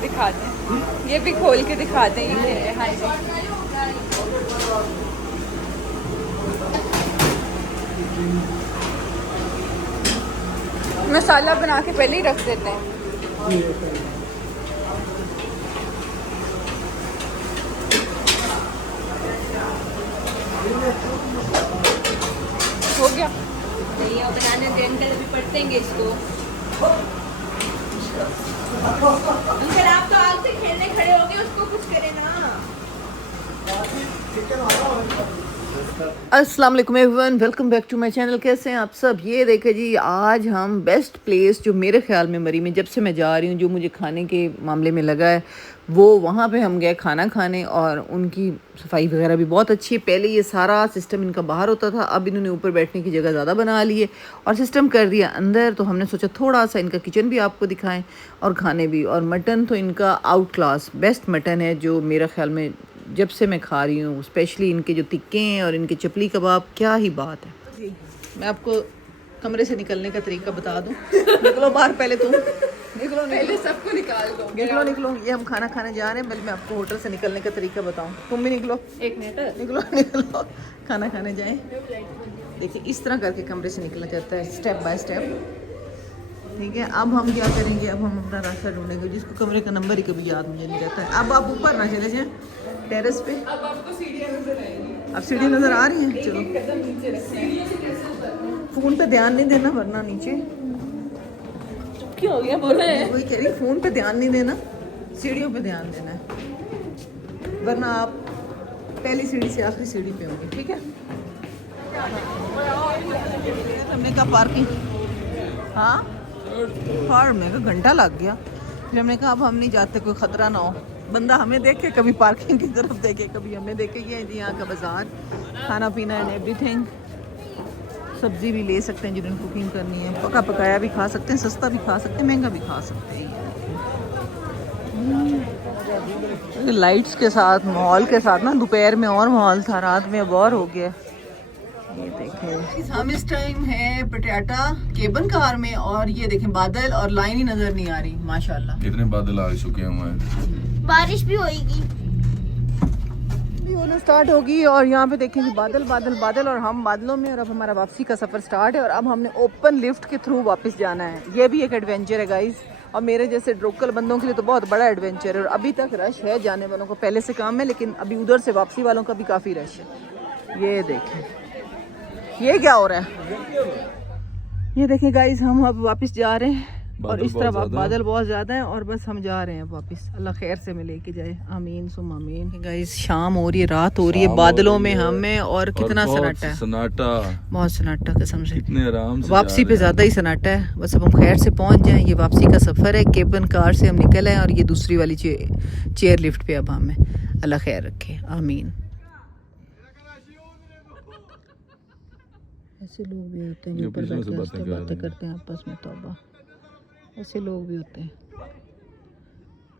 दिखाते हैं, ये भी खोल के दिखाते हैं ये। हाँ जी, मसाला बना के पहले ही रख देते हैं। हो गया नहीं और बनाने दे अंकल, अभी पढ़तेंगे इसको। अंकल आप तो आग से खेलने खड़े हो गए, उसको कुछ करे ना। अस्सलाम वालेकुम everyone, welcome back to my channel. कैसे हैं आप सब? ये देखें जी, आज हम बेस्ट प्लेस जो मेरे ख्याल में मरी में जब से मैं जा रही हूँ, जो मुझे खाने के मामले में लगा है, वो वहाँ पे हम गए खाना खाने। और उनकी सफाई वगैरह भी बहुत अच्छी है। पहले ये सारा सिस्टम इनका बाहर होता था, अब इन्होंने ऊपर बैठने की जगह ज़्यादा बना ली है और सिस्टम कर दिया अंदर। तो हमने सोचा थोड़ा सा इनका किचन भी आपको दिखाएं और खाने भी। और मटन तो इनका आउट क्लास बेस्ट मटन है, जो मेरा ख्याल में जब से मैं खा रही हूँ। स्पेशली इनके जो टिक्के हैं और इनके चपली कबाब, क्या ही बात है जी। मैं आपको कमरे से निकलने का तरीका बता दूँ। निकलो बाहर, पहले तुम निकलो, पहले सबको निकाल दो। निकलो निकलो। ये हम खाना खाने जा रहे हैं, पहले मैं आपको होटल से निकलने का तरीका बताऊँ। तुम भी निकलो, एक मिनट, निकलो निकलो, खाना खाने जाएं। देखिए इस तरह करके कमरे से निकला जाता है, स्टेप बाय स्टेप। ठीक है, अब हम क्या करेंगे, अब हम अपना रास्ता ढूंढेंगे, जिसको कमरे का नंबर ही कभी याद मुझे नहीं रहता है। अब आप ऊपर ना चले जाएं टेरेस पे। अब आपको सीढ़ियाँ नजर आएंगी। अब सीढ़ी नज़र आ रही हैं, चलो। कदम नीचे रखना है। फ़ोन पे ध्यान नहीं देना वरना नीचे क्या हो गया, बोले वही कह रही, फ़ोन पे ध्यान नहीं देना, सीढ़ियों पे ध्यान देना है, वरना आप पहली सीढ़ी से आखिरी सीढ़ी पे होंगे। ठीक है, हमने कहा पार्किंग, हाँ फार में का घंटा लग गया। फिर हमने कहा अब हम नहीं जाते, कोई ख़तरा ना हो। बंदा हमें देखे, कभी पार्किंग की तरफ देखे, कभी हमें देखे कि जी यहाँ का बाज़ार, खाना पीना एंड एवरीथिंग। सब्ज़ी भी ले सकते हैं जिन्होंने कुकिंग करनी है, पका पकाया भी खा सकते हैं, सस्ता भी खा सकते हैं, महंगा भी खा सकते हैं। लाइट्स के साथ, माहौल के साथ ना, दोपहर में और माहौल था, रात में अब और हो गया। ये देखें, हम इस टाइम है पटियाला केबन कार में, और ये देखें बादल और लाइन ही नजर नहीं आ रही। माशाल्लाह कितने बादल आ चुके हुए हैं, बारिश भी होगी, भी होना स्टार्ट होगी। और यहाँ पे देखें जी, बादल बादल बादल, और हम बादलों में। और अब हमारा वापसी का सफ़र स्टार्ट है, और अब हमने ओपन लिफ्ट के थ्रू वापस जाना है। ये भी एक एडवेंचर है गाइस, और मेरे जैसे ड्रोकल बंदों के लिए तो बहुत बड़ा एडवेंचर है। और अभी तक रश है, जाने वालों को पहले से काम है, लेकिन अभी उधर से वापसी वालों का भी काफ़ी रश है। ये देखें, ये क्या हो रहा है, ये देखें गाइस, हम अब वापस जा रहे हैं। और इस तरह बादल बहुत ज़्यादा हैं, और बस हम जा रहे हैं वापस। अल्लाह खैर से में लेके जाए, आमीन सुम आमीन। गाइस शाम हो रही है, रात हो रही है, बादलों में हमें, और कितना सन्नाटा है, सन्नाटा, बहुत सन्नाटा कसम से। कितने आराम से वापसी पे ज़्यादा ही सन्नाटा है। बस अब हम खैर से पहुंच जाएं। ये वापसी का सफ़र है, केबन कार से हम निकल आए, और ये दूसरी वाली चेयर लिफ्ट पे अब हमें। अल्लाह खैर रखे, आमीन। ऐसे लोग भी होते हैं जो ऊपर बैठ के बातें करते हैं आपस में, तौबा। ऐसे लोग भी होते हैं,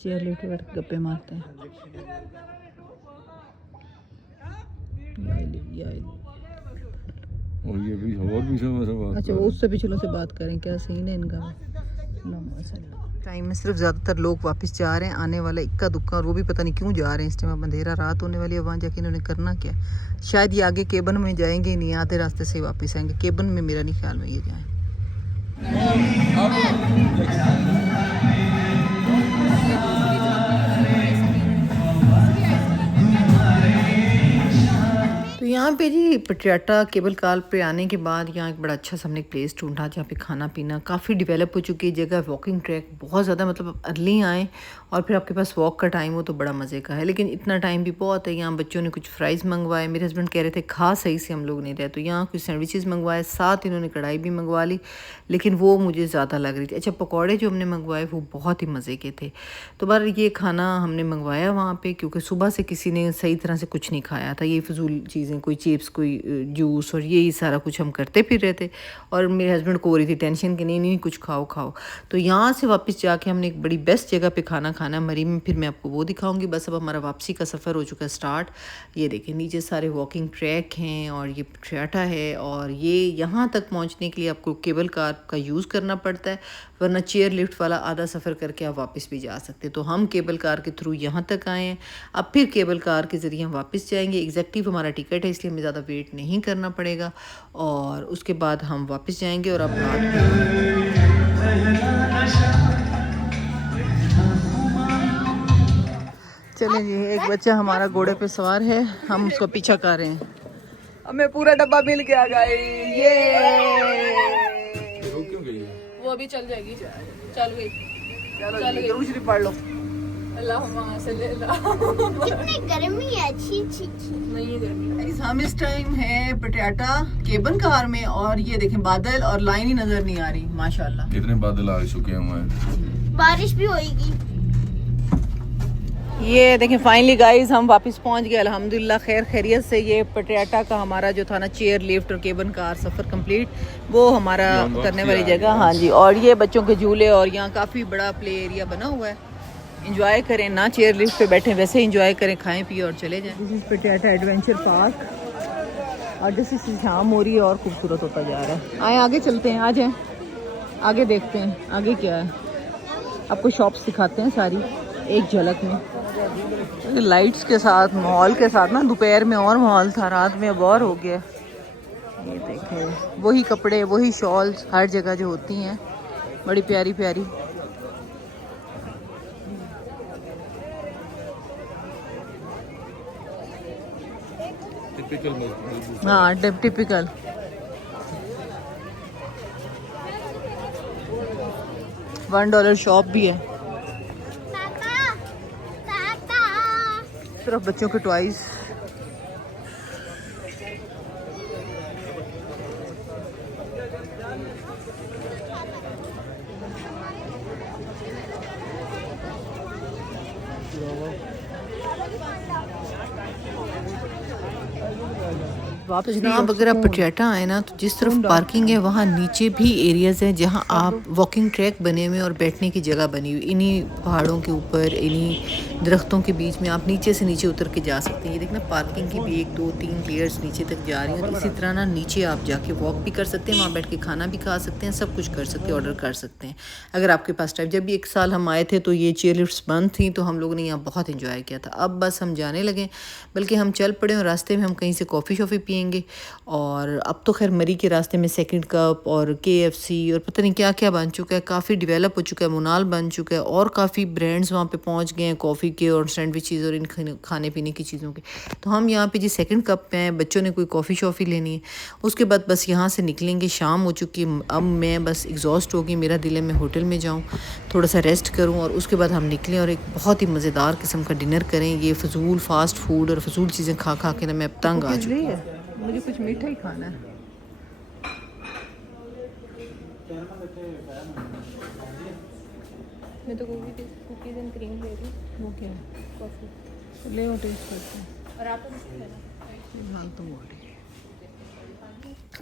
चेयर लिफ्ट बैठ के गप्पे मारते हैं। और ये भी और भी सब अच्छा, वो उससे पिछलों से बात करें, क्या सीन है इनका। टाइम में सिर्फ ज़्यादातर लोग वापस जा रहे हैं, आने वाला इक्का दुक्का, और वो भी पता नहीं क्यों जा रहे हैं इस टाइम। अब अंधेरा रात होने वाली है, वहाँ जाके इन्होंने करना क्या। शायद ये आगे केबन में जाएंगे ही नहीं, आते रास्ते से वापस आएंगे। केबन में मेरा नहीं ख्याल में ये जाए। तो यहाँ पे जी पटियाला केबल कार पे आने के बाद यहाँ एक बड़ा अच्छा सा हमने एक प्लेस ढूंढा, जहाँ पे खाना पीना काफ़ी डेवलप हो चुकी है जगह। वॉकिंग ट्रैक बहुत ज़्यादा, मतलब अर्ली आएँ और फिर आपके पास वॉक का टाइम हो तो बड़ा मज़े का है। लेकिन इतना टाइम भी बहुत है। यहाँ बच्चों ने कुछ फ्राइज़ मंगवाए, मेरे हस्बैंड कह रहे थे खा सही से हम लोग नहीं रहे, तो यहाँ कुछ सैंडविचेस मंगवाए, साथ इन्होंने कढ़ाई भी मंगवा ली, लेकिन वो मुझे ज़्यादा लग रही थी। अच्छा, पकौड़े जो हमने मंगवाए वो बहुत ही मज़े के थे। तो बार ये खाना हमने मंगवाया वहाँ पर, क्योंकि सुबह से किसी ने सही तरह से कुछ नहीं खाया था। ये फजूल चीज़ें, कोई कोई चिप्स, कोई जूस, और यही सारा कुछ हम करते फिर रहे थे। और मेरे हस्बैंड को हो रही थी टेंशन कि नहीं नहीं कुछ खाओ खाओ। तो यहाँ से वापस जाके हमने एक बड़ी बेस्ट जगह पे खाना खाना मरी में, फिर मैं आपको वो दिखाऊंगी। बस अब हमारा वापसी का सफ़र हो चुका है स्टार्ट। ये देखिए नीचे सारे वॉकिंग ट्रैक हैं और ये पटियाला है, और ये यहाँ तक पहुँचने के लिए आपको केबल कार का यूज़ करना पड़ता है, वरना चेयर लिफ्ट वाला आधा सफ़र करके आप वापस भी जा सकते हैं। तो हम केबल कार के थ्रू यहाँ तक आए हैं, अब फिर केबल कार के ज़रिए हम वापस जाएंगे। एग्जैक्टिव हमारा टिकट है, इसलिए हमें ज़्यादा वेट नहीं करना पड़ेगा, और उसके बाद हम वापस जाएंगे। और अब चलें जी, एक बच्चा हमारा घोड़े पे सवार है, हम उसका पीछा कर रहे हैं। हमें पूरा डब्बा मिल गया गाइस, ये वो अभी चल जाएगी, चल गई। चलो शरीफ पढ़ लो। कितनी गर्मी है, छी छी छी। नहीं गर्मी। हम इस टाइम है पटियाला केबल कार में, और ये देखें बादल और लाइन ही नजर नहीं आ रही माशाल्लाह। कितने बादल आ चुके हुए हैं, बारिश भी होगी। ये देखें फाइनली गाइस हम वापस पहुंच गए अल्हम्दुलिल्लाह खैर खैरियत से। ये पटियाला का हमारा जो था ना चेयर लिफ्ट और केबल कार सफ़र कंप्लीट, वो हमारा उतरने वाली जगह। हाँ जी, और ये बच्चों के झूले, और यहाँ काफ़ी बड़ा प्ले एरिया बना हुआ है। इंजॉय करें ना, चेयर लिफ्ट पे बैठे वैसे इंजॉय करें, खाएं पिए और चले जाएं। This is Patiala adventure park, और जैसे शाम हो रही है और खूबसूरत होता जा रहा है। आए आगे चलते हैं, आ जाएं आगे देखते हैं आगे क्या है। आपको शॉप्स दिखाते हैं सारी एक झलक में। लाइट्स के साथ माहौल के साथ ना, दोपहर में और माहौल था, रात में अब और हो गया। ये देखें वही कपड़े, वही शॉल्स हर जगह जो होती हैं, बड़ी प्यारी प्यारी। हाँ टिपिकल। $1 शॉप भी है, सिर्फ बच्चों के टॉयज। तो जनाब अगर आप पटियाला आए ना, तो जिस तरफ पार्किंग है वहाँ नीचे भी एरियाज़ हैं जहाँ आप वॉकिंग ट्रैक बने हुए और बैठने की जगह बनी हुई। इन्हीं पहाड़ों के ऊपर, इन्हीं दरख्तों के बीच में आप नीचे से नीचे उतर के जा सकते हैं। ये देखना पार्किंग की भी 1 2 3 लेयर्स नीचे तक जा रही हैं, और इसी तरह ना नीचे आप जाके वॉक भी कर सकते हैं, वहाँ बैठ के खाना भी खा सकते हैं, सब कुछ कर सकते हैं, ऑर्डर कर सकते हैं अगर आपके पास टाइम। जब भी 1 साल हम आए थे तो ये चेयर लिफ्ट्स बंद थी, तो हम लोगों ने यहाँ बहुत इंजॉय किया था। अब बस हम जाने लगे, बल्कि हम चल पड़े और रास्ते में हम कहीं से कॉफ़ी शॉफ़ी पियेंगे। और अब तो खैर मरी के रास्ते में सेकंड कप और KFC और पता नहीं क्या क्या बन चुका है, काफ़ी डेवलप हो चुका है, मुनाल बन चुका है, और काफ़ी ब्रांड्स वहाँ पे पहुँच गए हैं कॉफ़ी के और सैंडविचेज़ और इन खाने पीने की चीज़ों के। तो हम यहाँ पे जी सेकंड कप पे हैं, बच्चों ने कोई कॉफ़ी शॉफ़ी लेनी है, उसके बाद बस यहाँ से निकलेंगे। शाम हो चुकी है, अब मैं बस एग्जॉस्ट होगी, मेरा दिल है मैं होटल में जाऊँ, थोड़ा सा रेस्ट करूँ, और उसके बाद हम निकलें और एक बहुत ही मज़ेदार किस्म का डिनर करें। ये फजूल फास्ट फूड और फजूल चीज़ें खा खा के ना मैं अब तंग आ चुकी हूँ, मुझे कुछ मीठा ही खाना है। मैं तो कुकीज़ एंड क्रीम ले रही हूँ। वो क्या है? कॉफ़ी। ले वो टेस्ट करते हैं। और आप फिलहाल तो वो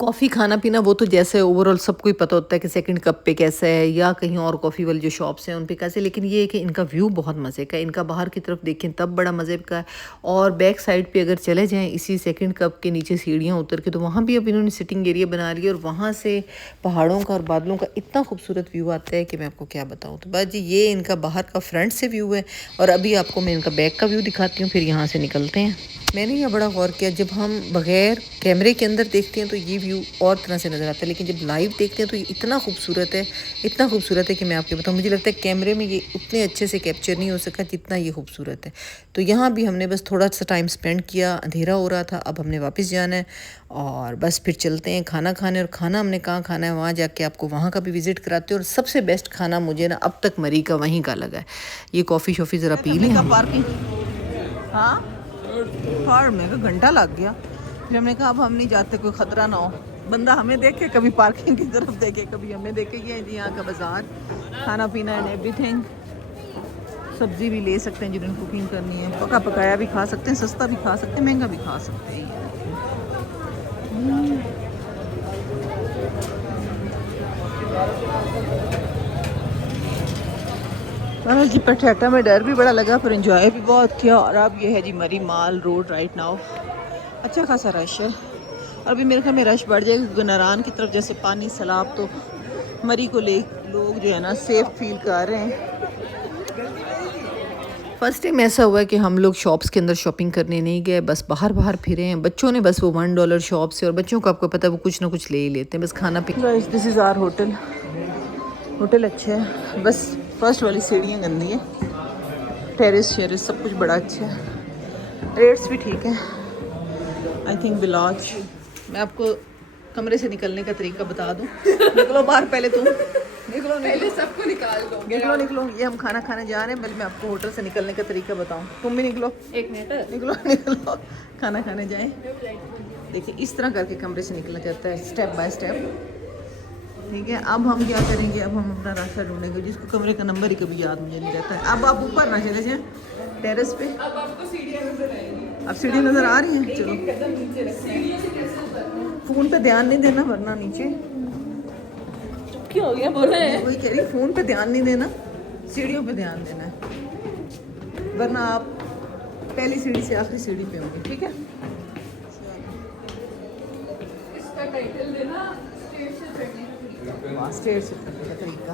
कॉफ़ी खाना पीना वो तो जैसे ओवरऑल सबको ही पता होता है कि सेकंड कप पे कैसा है, या कहीं और कॉफ़ी वाली जो शॉप्स हैं उन पे कैसे, लेकिन ये है कि इनका व्यू बहुत मज़े का है। इनका बाहर की तरफ देखें तब बड़ा मज़े का है, और बैक साइड पे अगर चले जाएं इसी सेकंड कप के नीचे सीढ़ियाँ उतर के, तो वहाँ भी अब इन्होंने सिटिंग एरिया बना लिया, और वहाँ से पहाड़ों का और बादलों का इतना खूबसूरत व्यू आता है कि मैं आपको क्या बताऊँ। तो बस जी ये इनका बाहर का फ्रंट से व्यू है, और अभी आपको मैं इनका बैक का व्यू दिखाती हूँ, फिर यहाँ से निकलते हैं। मैंने यह बड़ा गौर किया, जब हम बग़ैर कैमरे के अंदर देखते हैं तो ये व्यू और तरह से नज़र आता है, लेकिन जब लाइव देखते हैं तो ये इतना खूबसूरत है कि मैं आपको बताऊँ, मुझे लगता है कैमरे में ये उतने अच्छे से कैप्चर नहीं हो सका जितना ये खूबसूरत है। तो यहाँ भी हमने बस थोड़ा सा टाइम स्पेंड किया, अंधेरा हो रहा था, अब हमने वापस जाना है, और बस फिर चलते हैं खाना खाने। और खाना हमने कहाँ खाना है वहाँ जाके आपको वहाँ का भी विज़िट कराते हैं। और सबसे बेस्ट खाना मुझे ना अब तक मरी का वहीं का लगा है। ये कॉफ़ी शॉफ़ी ज़रा पी लें। हाँ कार में का घंटा लग गया, फिर हमने कहा अब हम नहीं जाते, कोई ख़तरा ना हो, बंदा हमें देखे, कभी पार्किंग की तरफ देखे, कभी हमें देखे। ये यहाँ का बाज़ार, खाना पीना एंड एवरीथिंग। सब्ज़ी भी ले सकते हैं जिन्होंने कुकिंग करनी है, पका पकाया भी खा सकते हैं, सस्ता भी खा सकते हैं, महंगा भी खा सकते हैं। महाराज जी पठेटा में डर भी बड़ा लगा पर एंजॉय भी बहुत किया। और अब ये है जी मरी माल रोड राइट नाउ। अच्छा खासा रश है। अभी मेरे ख्याल में रश बढ़ जाएगा क्योंकि नारायण की तरफ जैसे पानी सैलाब तो मरी को ले लोग जो है ना सेफ फील कर रहे हैं। फर्स्ट टाइम ऐसा हुआ है कि हम लोग शॉप्स के अंदर शॉपिंग करने नहीं गए, बस बाहर बाहर फिरे हैं। बच्चों ने बस वो $1 शॉप से, और बच्चों को आपको पता है वो कुछ ना कुछ ले ही लेते हैं, बस खाना पीना। This is our hotel. Hotel अच्छा है, बस फर्स्ट वाली सीढ़ियाँ गंदी है। टेरेस शेरेस सब कुछ बड़ा अच्छा है, रेट्स भी ठीक है। आई थिंक बिलॉज। मैं आपको कमरे से निकलने का तरीका बता दूं। निकलो बाहर पहले तुम। निकलो पहले सबको निकाल दो। निकलो निकलो। ये हम खाना खाने जा रहे हैं, बल्कि मैं आपको होटल से निकलने का तरीका बताऊं। तुम भी निकलो। 1 मिनट। निकलो निकलो, खाना खाने जाएं। देखिए इस तरह करके कमरे से निकला जाता है, स्टेप बाय स्टेप। ठीक है, अब हम क्या करेंगे, अब हम अपना रास्ता ढूंढेंगे। जिसको कमरे का नंबर ही कभी याद मुझे नहीं रहता है। अब आप ऊपर ना चले जाएं टेरेस पे। अब आपको सीढ़ियां नजर आएंगी। अब सीढ़ी नजर आ रही हैं। चलो कदम नीचे रखना। फोन पे ध्यान नहीं देना वरना नीचे क्या हो गया, बोल रहे हैं? वही कह रही, फोन पे ध्यान नहीं देना, सीढ़ियों पे ध्यान देना है, वरना आप पहली सीढ़ी से आखिरी सीढ़ी पे होंगे। ठीक है, इसका टाइटल देना स्टेज से चढ़ने का तरीका। स्टेज से चढ़ने का तरीका।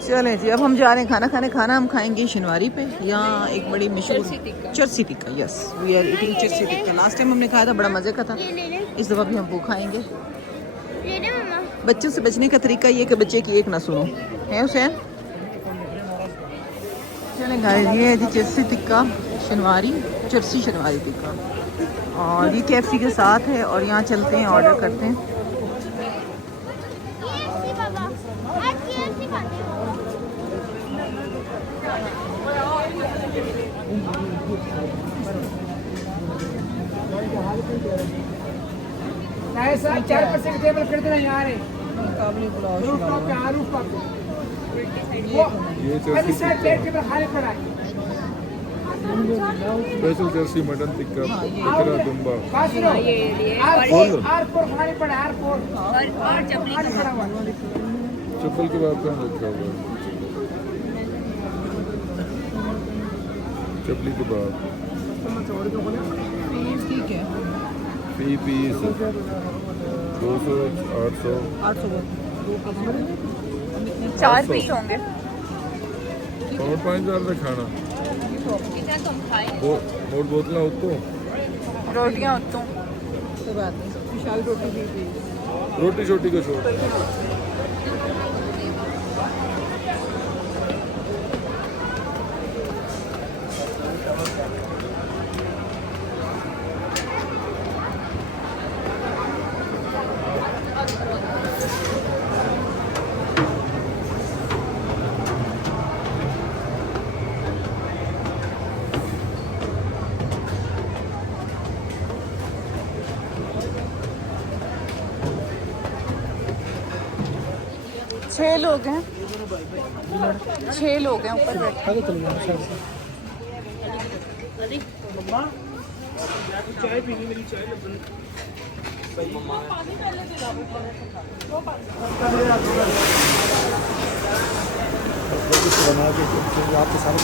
चलें जी, अब हम जा रहे हैं खाना खाने। खाना हम खाएंगे शनिवारी पे, यहाँ एक बड़ी मशहूर Charsi tikka. Yes, we are eating Charsi tikka. Last time हमने खाया था, बड़ा मज़े का था। इस दफ़ा भी हम वो खाएंगे। बच्चों से बचने का तरीका ये कि बच्चे की एक ना सुनो, है हुसैन। चलें गाइस, ये है जी चरसी टिक्का शनिवारी, चरसी शनिवारी टिक्का, और ये KFC के साथ है। और यहाँ चलते हैं, ऑर्डर करते हैं। ऐसा 4% टेबल कर देना यार है। ये चर्सी टिक्का, खाने पड़ा है। स्पेशल चर्सी मटन टिक्का, बकरा दुम्बा। खाने पड़ा है, और चप्पल के बाद कहाँ रखा हुआ है? चपली के बाद ठीक है, फी पीस 200 800 4 पीस होंगे। और 5,000 का खाना। कितना तुम खाए? मोट बोतला उत्तो रोटियां उत्तों। कोई बात नहीं, विशाल रोटी भी रोटी छोटी को छोड़। छह लोग हैं, 6 लोग हैं ऊपर बैठे। चाय पीनी, मेरी चाय बना के आपके सारे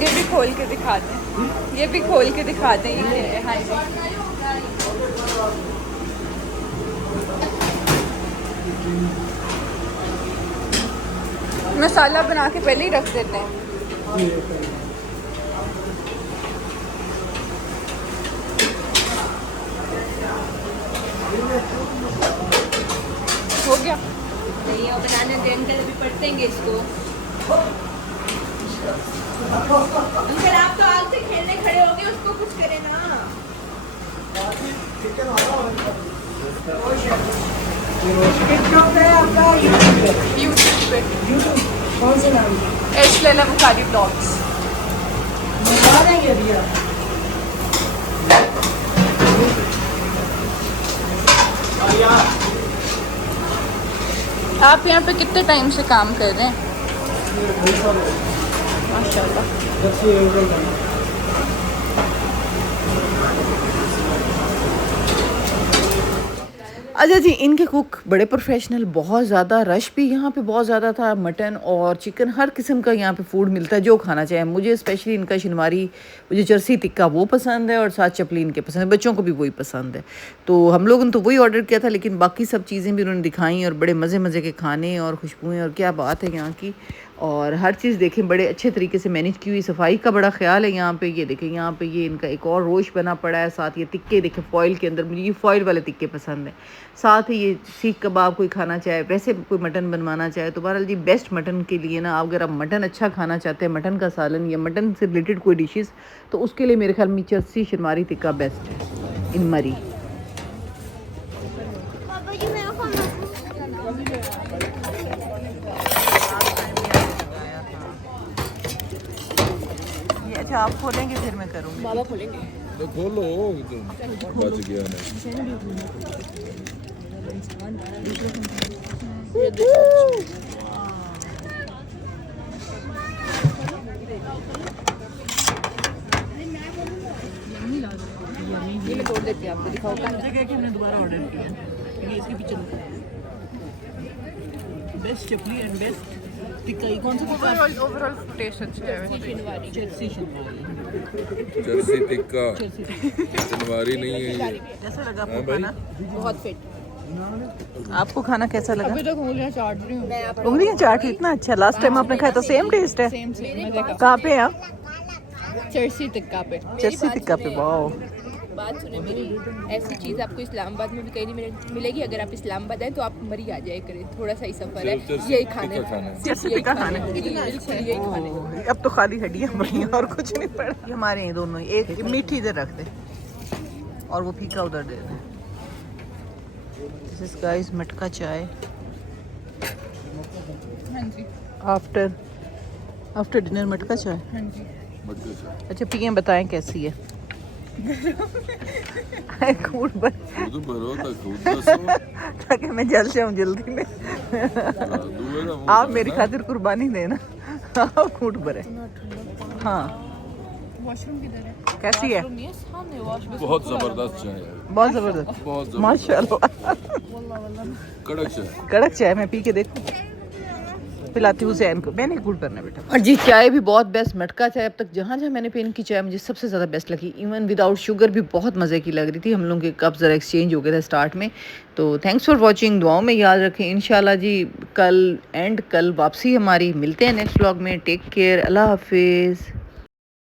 ये भी खोल के दिखाते हैं, ये भी खोल के दिखाते हैं। ये हाँ जी, मसाला बना के पहले ही रख देते हैं। हो गया। ये बनाने देंगे अभी पढ़तेंगे इसको। अंकल आप तो आग से खेलने खड़े हो गए, उसको कुछ करे ना। टिकटॉक है आपका, यूट्यूब पे यूट्यूब कौन से नाम से? एच लेला बुखारी ब्लॉग्स। बता देंगे भैया। आप यहाँ पे कितने टाइम से काम कर रहे हैं? माशाल्लाह। अच्छा जी, इनके कुक बड़े प्रोफेशनल, बहुत ज़्यादा रश भी यहाँ पे बहुत ज़्यादा था। मटन और चिकन हर किस्म का यहाँ पे फूड मिलता है जो खाना चाहे। मुझे स्पेशली इनका शनिवारी मुझे चरसी टिक्का वो पसंद है और साथ चपली इनके पसंद है, बच्चों को भी वही पसंद है। तो हम लोगों ने तो वही ऑर्डर किया था, लेकिन बाकी सब चीज़ें भी उन्होंने दिखाई और बड़े मज़े मज़े के खाने और खुशबुएँ और क्या बात है यहाँ की। और हर चीज़ देखें बड़े अच्छे तरीके से मैनेज की हुई, सफाई का बड़ा ख्याल है यहाँ पे। ये देखें यहाँ पे ये इनका एक और रोश बना पड़ा है, साथ ये टिक्के देखें फॉइल के अंदर, मुझे ये फॉइल वाले टिक्के पसंद हैं। साथ ही ये सीख कबाब कोई खाना चाहे, वैसे कोई मटन बनवाना चाहे तो बहरहाल जी बेस्ट मटन के लिए ना, अगर आप मटन अच्छा खाना चाहते हैं, मटन का सालन या मटन से रिलेटेड कोई डिशेस, तो उसके लिए मेरे ख्याल में चरसी शनिवारी टिक्का बेस्ट है इन मरी। अच्छा आप खोलेंगे फिर मैं करूँगी। बाबा खोलेंगे। तो खोलो तुम, बच गया नहीं। ये मैं तोड़ देती हूँ, आपको दिखाओ। हमने दोबारा ऑर्डर किया क्योंकि इसके पीछे best chapli and best tikka. ये कौन सा ओवरऑल टेस्ट अच्छा है। चरसी शनिवारी। चरसी टिक्का शनिवारी नहीं है ये। कैसा लगा हाँ आपको भाई। खाना? बहुत फिट। आपको खाना कैसा लगा? अभी तक उंगलियां चाट रही हूँ। उंगलियां चाट इतना अच्छा। लास्ट टाइम आपने खाया था सेम टेस्ट है। सेम मजे का। कहाँ पे आप? चरसी टिक्का पे। चरसी टिक्का पे। वाओ। बात सुने मेरी, ऐसी चीज़ आपको इस्लामाबाद में भी कहीं नहीं मिलेगी। अगर आप इस्लामाबाद हैं तो आप मरी आ जाए करें, थोड़ा सा ही सफ़र है, चरसी यही टिक्का खाने खाना है। चरसी टिक्का खाना है। बिल्कुल यही खाने। अब तो खाली हड्डियां पड़ी और कुछ नहीं पड़ा। ये हमारे ये दोनों, एक मीठी इधर रख दे और वो फीका उधर दे दे। दिस इज गाइस मटका चाय हाँ जी। आफ्टर डिनर मटका चाय। हाँ जी। मटके से अच्छा पिए बताएं कैसी है? खूब खुद भरो तो खुद दसो। ताकि मैं जल जाऊं जल्दी में। दूए का मुंह आप मेरी खातिर कुर्बानी देना। आप खूट भरे। हाँ वॉशरूम किधर है? कैसी है? नहीं है, सामने वॉश बेसिन। बहुत जबरदस्त चाय है, बहुत जबरदस्त। बहुत जबरदस्त। माशाल्लाह। कड़क चाय। कड़क चाय मैं पी के देखूं, पिलाती हूँ हुसैन को। मैंने गुड़ करना बेटा। और जी चाय भी बहुत बेस्ट, मटका चाय अब तक जहाँ जहाँ मैंने पी इनकी चाय मुझे सबसे ज़्यादा बेस्ट लगी। इवन विदाउट शुगर भी बहुत मज़े की लग रही थी। हम लोगों के कप ज़रा एक्सचेंज हो गया था स्टार्ट में। तो थैंक्स फॉर वॉचिंग। दुआओं में याद रखें इंशाल्लाह जी। कल वापसी हमारी। मिलते हैं नेक्स्ट व्लॉग में। Take care. अल्लाह हाफिज़।